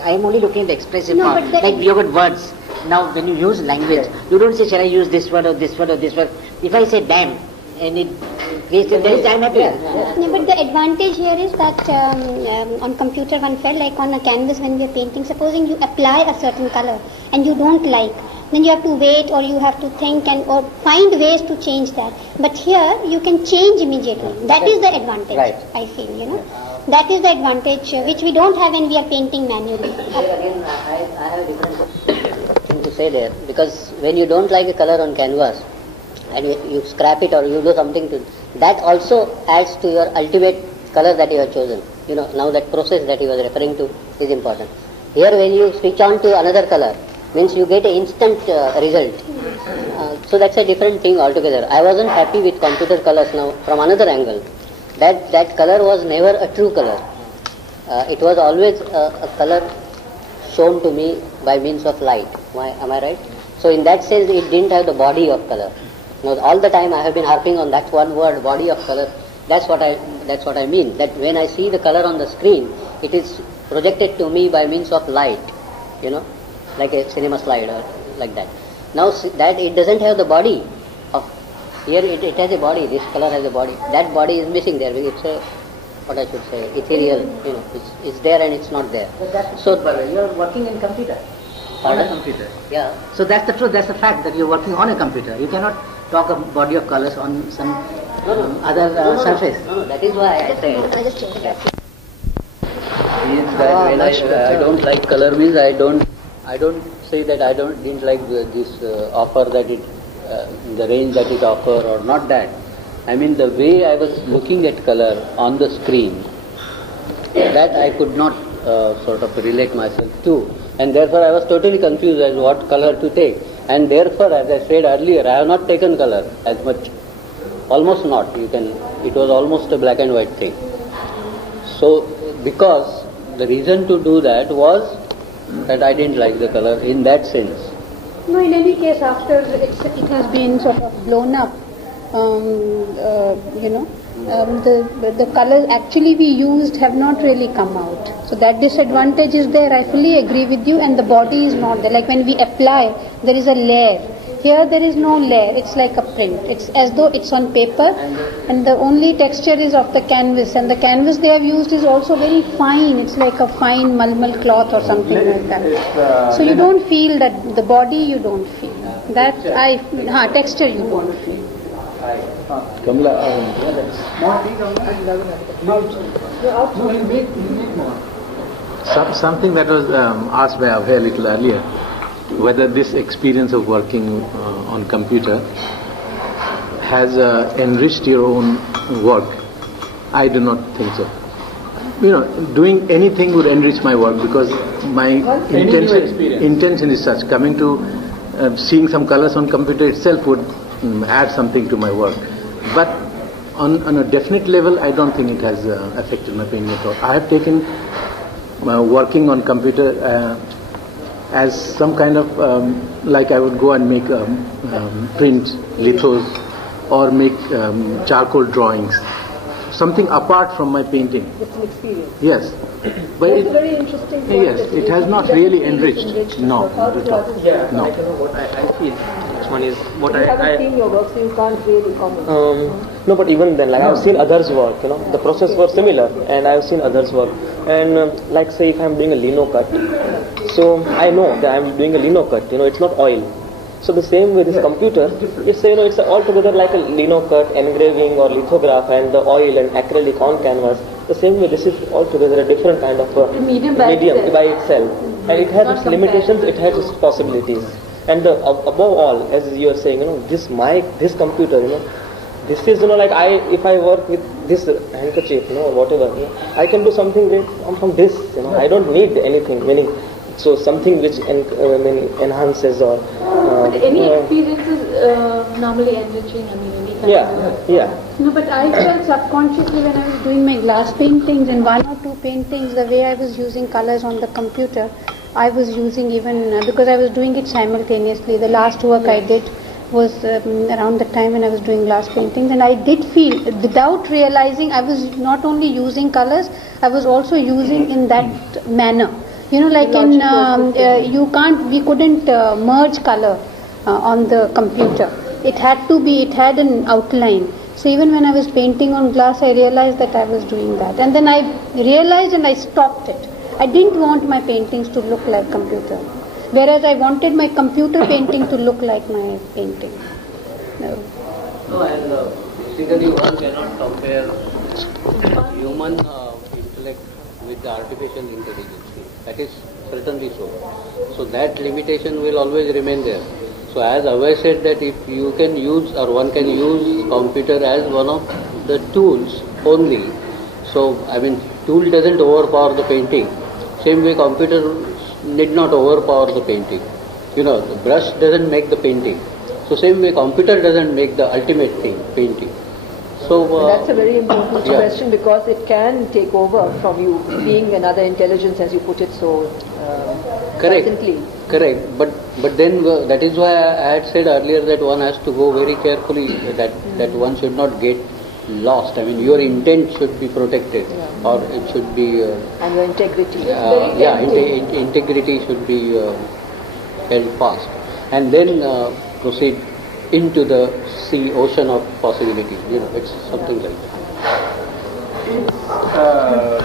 I'm only looking at the expressive power. Like you got words. Now, when you use language, you don't say, shall I use this word or this word or this word? If I say damn, and it creates, I'm happy. No, but the advantage here is that on computer one felt like on a canvas when we are painting, supposing you apply a certain color and you don't like, then you have to wait or you have to think or find ways to change that. But here you can change immediately. That is the advantage, I feel, you know. That is the advantage which we don't have when we are painting manually. Again, I have a different thing to say there, because when you don't like a color on canvas and you scrap it or you do something to that, also adds to your ultimate color that you have chosen. You know, now that process that he was referring to is important. Here when you switch on to another color, means you get an instant result. So that's a different thing altogether. I wasn't happy with computer colors now from another angle. That color was never a true color. It was always a color shown to me by means of light. Am I right? So in that sense, it didn't have the body of color. Now, all the time I have been harping on that one word, body of color. That's what I mean. That when I see the color on the screen, it is projected to me by means of light. You know, like a cinema slide or like that. Now that it doesn't have the body of. Here it has a body. This color has a body. That body is missing there. It's a, what I should say, ethereal. You know, it's there and it's not there. But that's so you're working in computer. On a computer. Yeah. So that's the truth. That's the fact that you're working on a computer. You cannot talk of body of colors on some other surface. No, that is why I said. I just changed that. Means that when I don't like color means I don't say that I didn't like this offer that it the range that it offer or not that. I mean the way I was looking at color on the screen, that I could not sort of relate myself to, and therefore I was totally confused as what color to take. And therefore, as I said earlier, I have not taken color as much almost not. It was almost a black and white thing. So, because the reason to do that was that I didn't like the color in that sense. No, in any case, after it has been sort of blown up, the colors actually we used have not really come out. So that disadvantage is there. I fully agree with you, and the body is not there. Like when we apply, there is a layer. Here there is no layer. It's like a print. It's as though it's on paper, and the only texture is of the canvas. And the canvas they have used is also very fine. It's like a fine malmal cloth or something like that. So you don't feel that the body. You don't feel that. Texture you don't feel. Kamala, something that was asked by Abhay a little earlier, whether this experience of working on computer has enriched your own work. I do not think so. Doing anything would enrich my work, because my intention is such. Coming to seeing some colors on computer itself would add something to my work. But on a definite level, I don't think it has affected my painting at all. I have taken working on computer as some kind of like I would go and make print lithos or make charcoal drawings, something apart from my painting. It's an experience. Yes. But it's a very interesting point. Yes, it has not really enriched. No, not at all. Yeah, no. I don't know what I feel. One is what you haven't seen your work, so you can't really comment. No, but even then, like I've seen others work, the process was similar, and I've seen others work. And like say if I'm doing a lino cut, so I know that I'm doing a lino cut, it's not oil. So the same with this computer, it's it's altogether like a lino cut, engraving or lithograph, and the oil and acrylic on canvas. The same way, this is altogether a different kind of medium by itself. And it has its limitations, it has its possibilities. And above all, as you are saying, this mic, this computer, this is, like if I work with this handkerchief, whatever, I can do something great from this, I don't need anything, so something which enhances or... but any experience is normally enriching, any kind Yeah. No, but I felt subconsciously when I was doing my glass paintings, and 1 or 2 paintings, the way I was using colors on the computer, I was using even, because I was doing it simultaneously. The last work I did was around the time when I was doing glass paintings, and I did feel, without realizing, I was not only using colors, I was also using in that manner. Like we couldn't merge color on the computer. It had an outline. So even when I was painting on glass, I realized that I was doing that. And then I realized and I stopped it. I didn't want my paintings to look like computer. Whereas I wanted my computer painting to look like my painting. No, and basically one cannot compare human intellect with the artificial intelligence. That is certainly so. So that limitation will always remain there. So as Abhay said, that if you can use or one can use computer as one of the tools only. So tool doesn't overpower the painting. Same way computer need not overpower the painting. The brush doesn't make the painting. So same way computer doesn't make the ultimate thing, painting. So that's a very important question, because it can take over from you, being another intelligence, as you put it so pleasantly. Correct. But then that is why I had said earlier that one has to go very carefully, that one should not get lost. Your intent should be protected, or it should be... and your integrity. Integrity should be held fast. And then proceed into the ocean of possibilities. It's something like that.